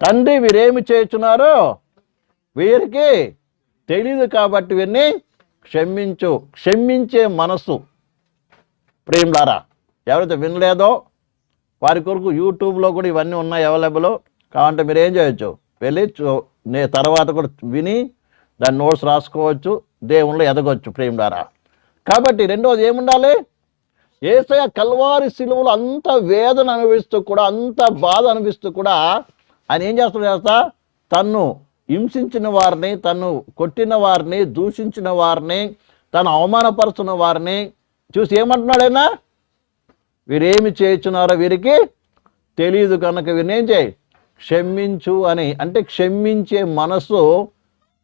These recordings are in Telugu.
తండ్రి వీరేమి చేస్తున్నారో వీరికి తెలియదు కాబట్టి వీరిని క్షమించు క్షమించే మనసు ప్రేమలారా ఎవరైతే వినలేదో వారి కొరకు యూట్యూబ్లో కూడా ఇవన్నీ ఉన్నాయి అవైలబుల్. కావాలంటే మీరు ఏం చేయొచ్చు? వెళ్ళి చూ- నే తర్వాత కూడా విని దాని నోట్స్ రాసుకోవచ్చు దేవుళ్ళు ఎదగొచ్చు ప్రేమలారా కాబట్టి రెండోది ఏముండాలి? ఏసయ కల్వారి శిలువలు అంత వేదన అనుభవిస్తూ కూడా అంత బాధ అనిపిస్తూ కూడా ఆయన ఏం చేస్తాడు చేస్తా తన్ను హింసించిన వారిని తను కొట్టిన వారిని దూషించిన వారిని తను అవమానపరుచున్న వారిని చూసి ఏమంటున్నాడైనా వీరేమి చేయించున్నారో వీరికి తెలియదు కనుక వీరిని ఏం చేయి? క్షమించు అని. అంటే క్షమించే మనసు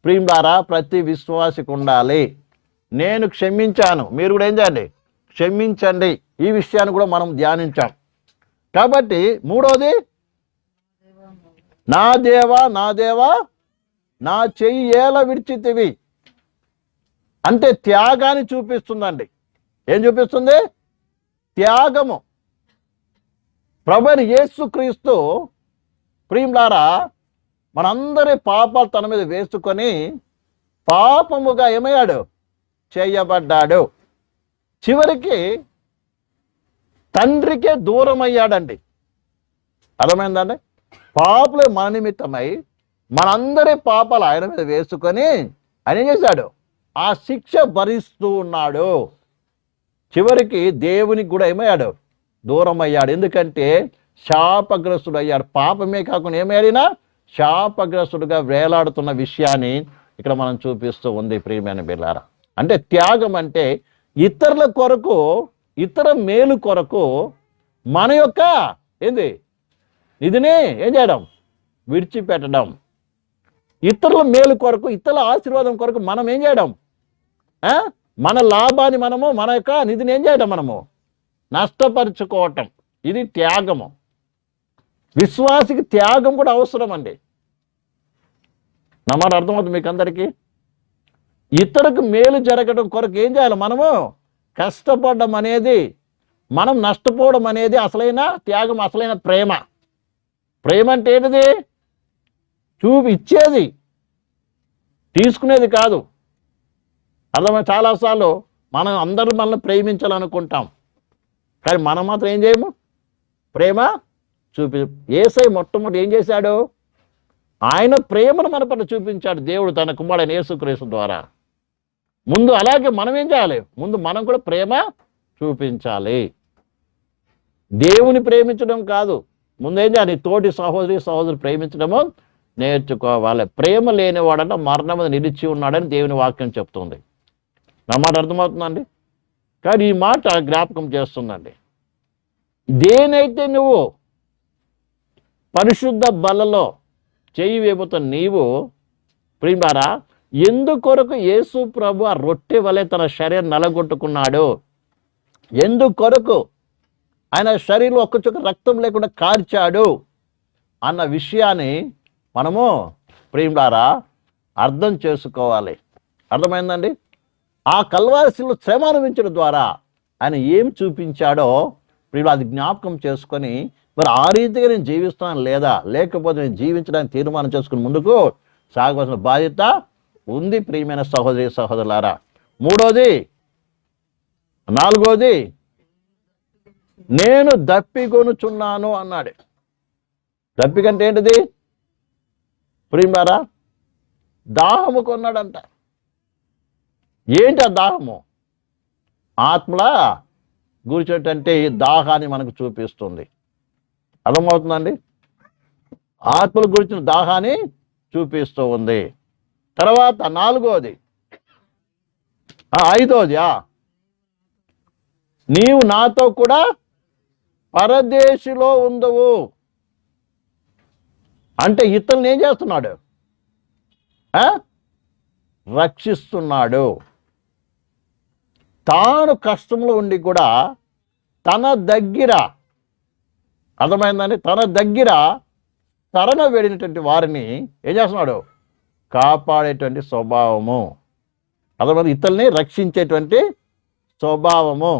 ప్రియులారా ప్రతి విశ్వాసికి ఉండాలి. నేను క్షమించాను. మీరు కూడా ఏం చేయండి? క్షమించండి. ఈ విషయాన్ని కూడా మనం ధ్యానించాం. కాబట్టి మూడోది నా దేవా నా దేవా నా చెయ్యి ఏల విడిచితివి. అంటే త్యాగాన్ని చూపిస్తుందండి. ఏం చూపిస్తుంది? త్యాగము. ప్రభుని యేసుక్రీస్తు ప్రియులారా మనందరి పాపాలు తన మీద వేసుకొని పాపముగా ఏమయ్యాడు? చేయబడ్డాడు. చివరికి తండ్రికే దూరం అయ్యాడండి అర్థమైందండి పాపలే మన నిమిత్తమై మనందరి పాపాలు ఆయన మీద వేసుకొని ఆయన ఏం చేశాడు? ఆ శిక్ష భరిస్తూ ఉన్నాడు. చివరికి దేవునికి కూడా ఏమయ్యాడు? దూరం అయ్యాడు ఎందుకంటే శాపగ్రస్తుడు అయ్యాడు పాపమే కాకుండా ఏమయ్యాడినా శాపగ్రస్తుడుగా వేలాడుతున్న విషయాన్ని ఇక్కడ మనం చూపిస్తూ ఉంది ప్రియమైన బిల్లారా అంటే త్యాగం అంటే ఇతరుల కొరకు ఇతర మేలు కొరకు మన యొక్క ఏంది? ఇదిని ఏం చేయడం? విడిచిపెట్టడం. ఇతరుల మేలు కొరకు ఇతరుల ఆశీర్వాదం కొరకు మనం ఏం చేయడం? మన లాభాన్ని మనము మన యొక్క నిధిని ఏం చేయడం మనము? నష్టపరుచుకోవటం. ఇది త్యాగము. విశ్వాసికి త్యాగం కూడా అవసరం అండి. నా మాట అర్థమవుతుంది మీకు అందరికీ? ఇతరులకు మేలు జరగడం కొరకు ఏం చేయాలి మనము? కష్టపడడం అనేది మనం నష్టపోవడం అనేది అసలైన త్యాగం అసలైన ప్రేమ. ప్రేమ అంటే ఏంటిది? చూపి ఇచ్చేది. తీసుకునేది కాదు. అర్థమై? చాలాసార్లు మనం అందరూ మనల్ని ప్రేమించాలనుకుంటాం. కానీ మనం మాత్రం ఏం చేయము? ప్రేమ చూపి ఏసై మొట్టమొదటి ఏం చేశాడు? ఆయన ప్రేమను మన పట్ల చూపించాడు. దేవుడు తన కుమారుడైన యేసుక్రీస్తు ద్వారా. ముందు అలాగే మనం ఏం చేయాలి? ముందు మనం కూడా ప్రేమ చూపించాలి. దేవుని ప్రేమించడం కాదు. ముందైతే ఏం చేయాలి తోటి సహోదరి సహోదరు ప్రేమించడము నేర్చుకోవాలి ప్రేమ లేనివాడంటే మరణం మీద నిలిచి ఉన్నాడని దేవుని వాక్యం చెప్తుంది. నా మాట అర్థమవుతుందండి? కానీ ఈ మాట జ్ఞాపకం చేస్తుందండి. దేనైతే నువ్వు పరిశుద్ధ బలలో చేయి వేపుతున్న నీవు ప్రియులారా ఎందుకొరకు యేసు ప్రభు ఆ రొట్టె వలె తన శరీరం నలగొట్టుకున్నాడు? ఎందుకొరకు ఆయన శరీరంలో ఒక్క చుక్క రక్తం లేకుండా కార్చాడు అన్న విషయాన్ని మనము ప్రియులారా అర్థం చేసుకోవాలి. అర్థమైందండి? ఆ కల్వారశిలో శ్రమ అనుభవించడం ద్వారా ఆయన ఏం చూపించాడో ప్రియులు అది జ్ఞాపకం చేసుకొని మరి ఆ రీతిగా నేను జీవిస్తాను లేదా? లేకపోతే నేను జీవించడానికి తీర్మానం చేసుకుని ముందుకు సాగవలసిన బాధ్యత ఉంది ప్రియమైన సహోదరి సహోదరులారా. మూడోది నాలుగోది నేను దప్పికొనుచున్నాను అన్నాడు. దప్పికంటే ఏంటిది ప్రియులారా దాహము కొన్నాడంట. ఏంటి ఆ దాహము? ఆత్మల గురిచేటంటే ఈ దాహాన్ని మనకు చూపిస్తుంది. అర్థమవుతుందండి? ఆత్మల గురించిన దాహాన్ని చూపిస్తూ ఉంది. తర్వాత నాలుగోది. ఐదోది ఆ. నీవు నాతో కూడా పరదేశిలో ఉండవు అంటే ఇతరులను ఏం చేస్తున్నాడు? ఆ? రక్షిస్తున్నాడు. తాను కష్టంలో ఉండి కూడా తన దగ్గర అర్థమైందని తన దగ్గర తరణ వేడినటువంటి వారిని ఏం చేస్తున్నాడు? కాపాడేటువంటి స్వభావము. అర్థమైంది? ఇతరుల్ని రక్షించేటువంటి స్వభావము.